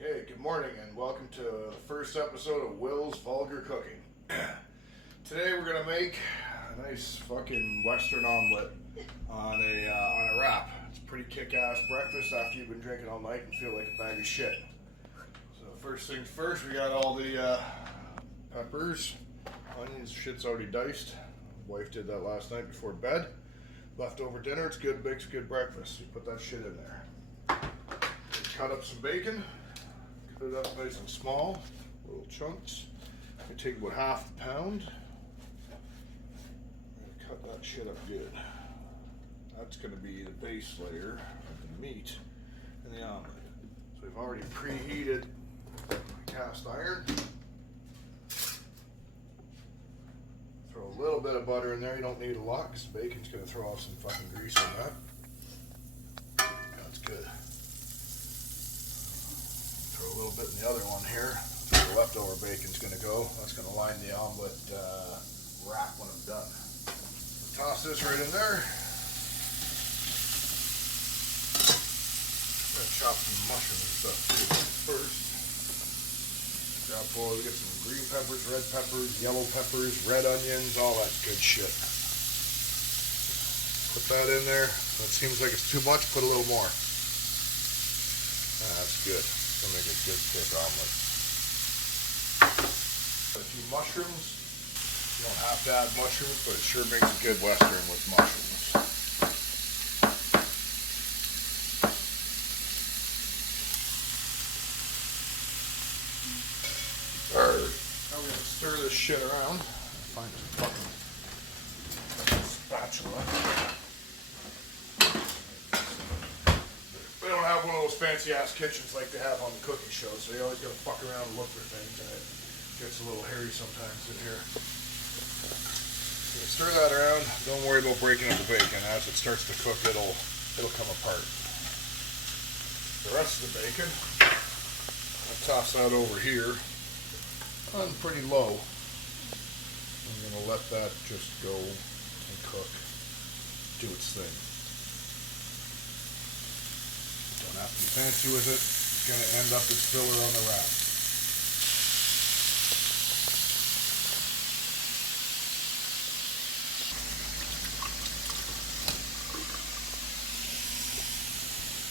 Okay, good morning and welcome to the first episode of Will's Vulgar Cooking. Today we're gonna make a nice fucking Western omelet on a wrap. It's a pretty kick-ass breakfast after you've been drinking all night and feel like a bag of shit. So first things first, we got all the peppers, onions, shit's already diced. Wife did that last night before bed. Leftover dinner, it's good, makes a good breakfast. You put that shit in there. Cut up some bacon. Cut it up nice and small, little chunks. I take about half a pound. I'm gonna cut that shit up good. That's gonna be the base layer of the meat and the omelet. So we've already preheated the cast iron. Throw a little bit of butter in there. You don't need a lot because the bacon's gonna throw off some fucking grease on that. That's good. Throw a little bit in the other one here. That's where the leftover bacon's going to go. That's going to line the omelet wrap when I'm done. Toss this right in there. I'm going to chop some mushrooms and stuff too first. Chop bowl. We get some green peppers, red peppers, yellow peppers, red onions, all that good shit. Put that in there. If it seems like it's too much, put a little more. That's good. Gonna make a good thick omelet. A few mushrooms. You don't have to add mushrooms, but it sure makes a good Western with mushrooms. Alright, now we're gonna stir this shit around. Find some fucking spatula. We don't have one of those fancy ass kitchens like they have on the cooking shows, so you always gotta fuck around and look for things, and it gets a little hairy sometimes in here. So stir that around. Don't worry about breaking up the bacon. As it starts to cook, it'll come apart. The rest of the bacon, I'll toss that over here on pretty low. I'm gonna let that just go and cook, do its thing. Don't have to be fancy with it. It's going to end up as filler on the wrap.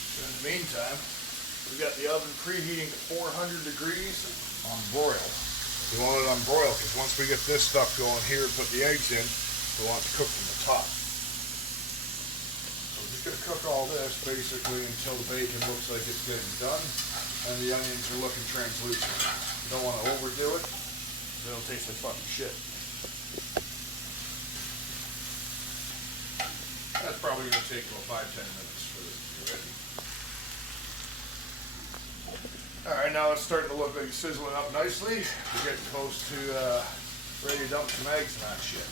So in the meantime, we've got the oven preheating to 400 degrees on broil. We want it on broil because once we get this stuff going here and put the eggs in, we want it to cook from the top. Going to cook all this basically until the bacon looks like it's getting done and the onions are looking translucent. You don't want to overdo it because it'll taste like fucking shit. That's probably going to take about 5-10 minutes for this to be ready. Alright, now it's starting to look like it's sizzling up nicely. We're getting close to ready to dump some eggs and that shit.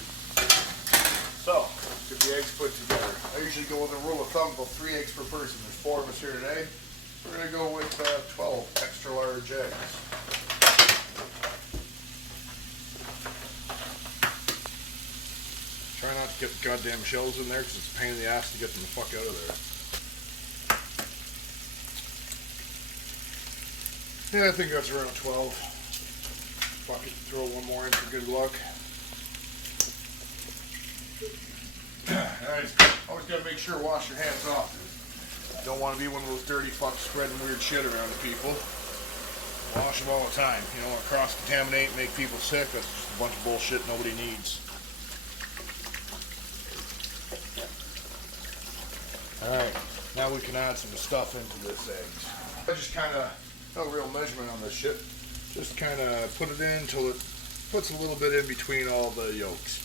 So, get the eggs put together. I usually go with a rule of thumb about 3 eggs per person. There's 4 of us here today. We're going to go with 12 extra large eggs. Try not to get the goddamn shells in there because it's a pain in the ass to get them the fuck out of there. Yeah, I think that's around 12. Fuck it, throw one more in for good luck. Alright, always gotta make sure wash your hands off. Don't want to be one of those dirty fucks spreading weird shit around to people. Wash them all the time. You don't want to cross-contaminate and make people sick. That's just a bunch of bullshit nobody needs. Alright, now we can add some stuff into this eggs. I just kind of, no real measurement on this shit. Just kind of put it in until it puts a little bit in between all the yolks.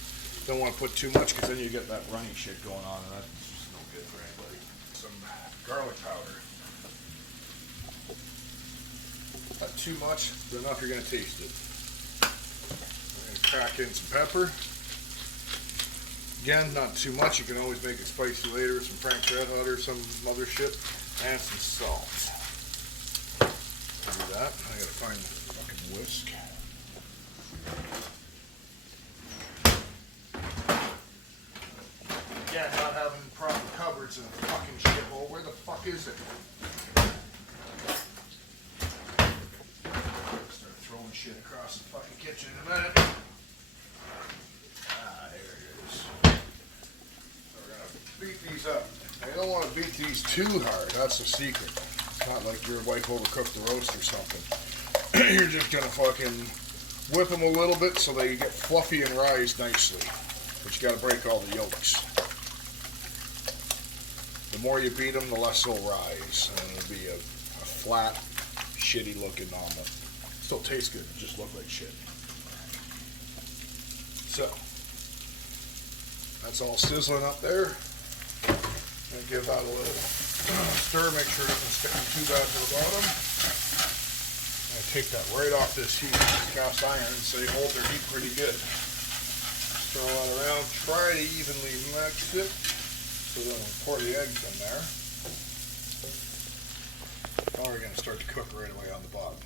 Don't want to put too much because then you get that runny shit going on and that's just no good for anybody. Some garlic powder. Not too much, but enough you're going to taste it. I'm going to crack in some pepper. Again, not too much. You can always make it spicy later with some Frank's Red Hot or some other shit. And some salt. I'll do that. I got to find the fucking whisk. Again, not having proper cupboards in a fucking shithole. Where the fuck is it? shit across the fucking kitchen in a minute. Here it is. So we're gonna beat these up. Now, you don't want to beat these too hard. That's the secret. It's not like your wife overcooked the roast or something. You're just gonna fucking whip them a little bit so they get fluffy and rise nicely. But you gotta break all the yolks. The more you beat them, the less they'll rise, and it'll be a flat, shitty looking omelet. Still tastes good, it just looks like shit. So, that's all sizzling up there. And give that a little stir, make sure it doesn't stick too bad to the bottom. And take that right off this heat, cast iron, so they hold their heat pretty good. Throw that around, try to evenly mix it. So then we'll pour the eggs in there. Now we're going to start to cook right away on the bottom.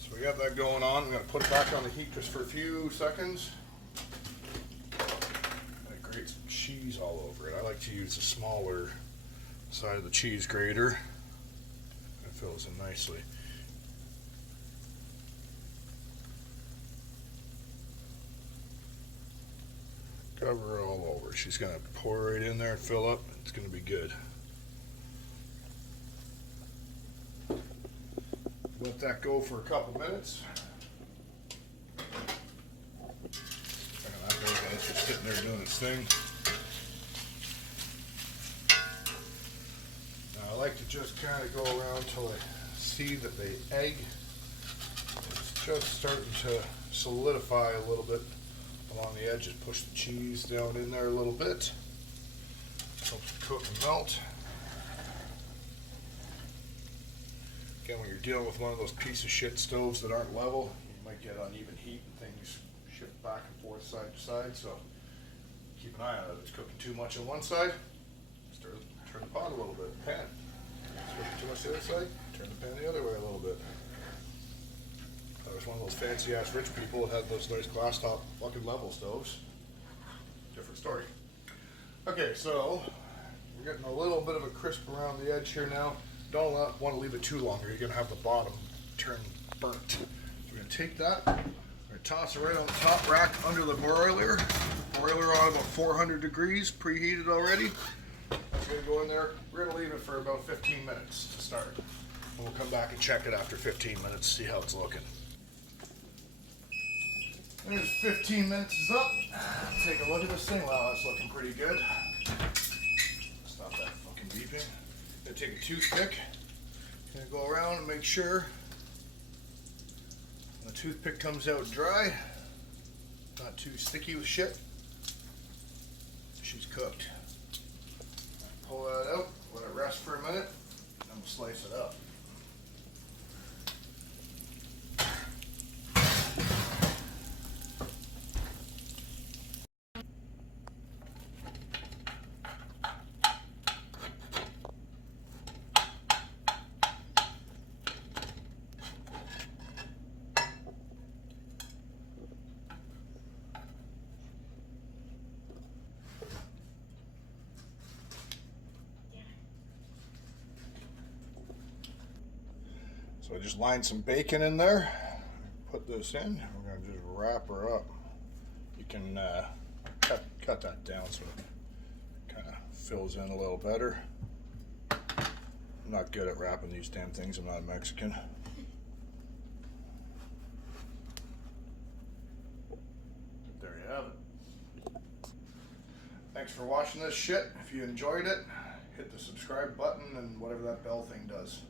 So we got that going on. I'm going to put it back on the heat just for a few seconds. I grate some cheese all over it. I like to use the smaller side of the cheese grater. It fills in nicely. Cover her all over. She's going to pour right in there and fill up. It's going to be good. Let that go for a couple minutes. That bacon is just sitting there doing its thing. Now I like to just kind of go around till I see that the egg is just starting to solidify a little bit along the edges. Push the cheese down in there a little bit. Helps it cook and melt. Again, when you're dealing with one of those piece of shit stoves that aren't level, you might get uneven heat and things shift back and forth side to side, so keep an eye on it. If it's cooking too much on one side, turn the pot a little bit. Pan. If it's cooking too much the other side, turn the pan the other way a little bit. I was one of those fancy ass rich people that had those nice glass top fucking level stoves. Different story. Okay, so we're getting a little bit of a crisp around the edge here now. Don't want to leave it too long or you're going to have the bottom turn burnt. So we're going to take that, we're going to toss it right on the top rack under the broiler. Broiler on about 400 degrees, preheated already. It's going to go in there. We're going to leave it for about 15 minutes to start. And we'll come back and check it after 15 minutes, see how it's looking. There's 15 minutes is up. Take a look at this thing. Wow, that's looking pretty good. Stop that fucking beeping. Gonna take a toothpick. Gonna go around and make sure the toothpick comes out dry, not too sticky with shit. She's cooked. Pull that out, let it rest for a minute, and we'll slice it up. So I just lined some bacon in there, put this in, we're going to just wrap her up. You can cut that down so it kind of fills in a little better. I'm not good at wrapping these damn things, I'm not Mexican. There you have it. Thanks for watching this shit. If you enjoyed it, hit the subscribe button and whatever that bell thing does.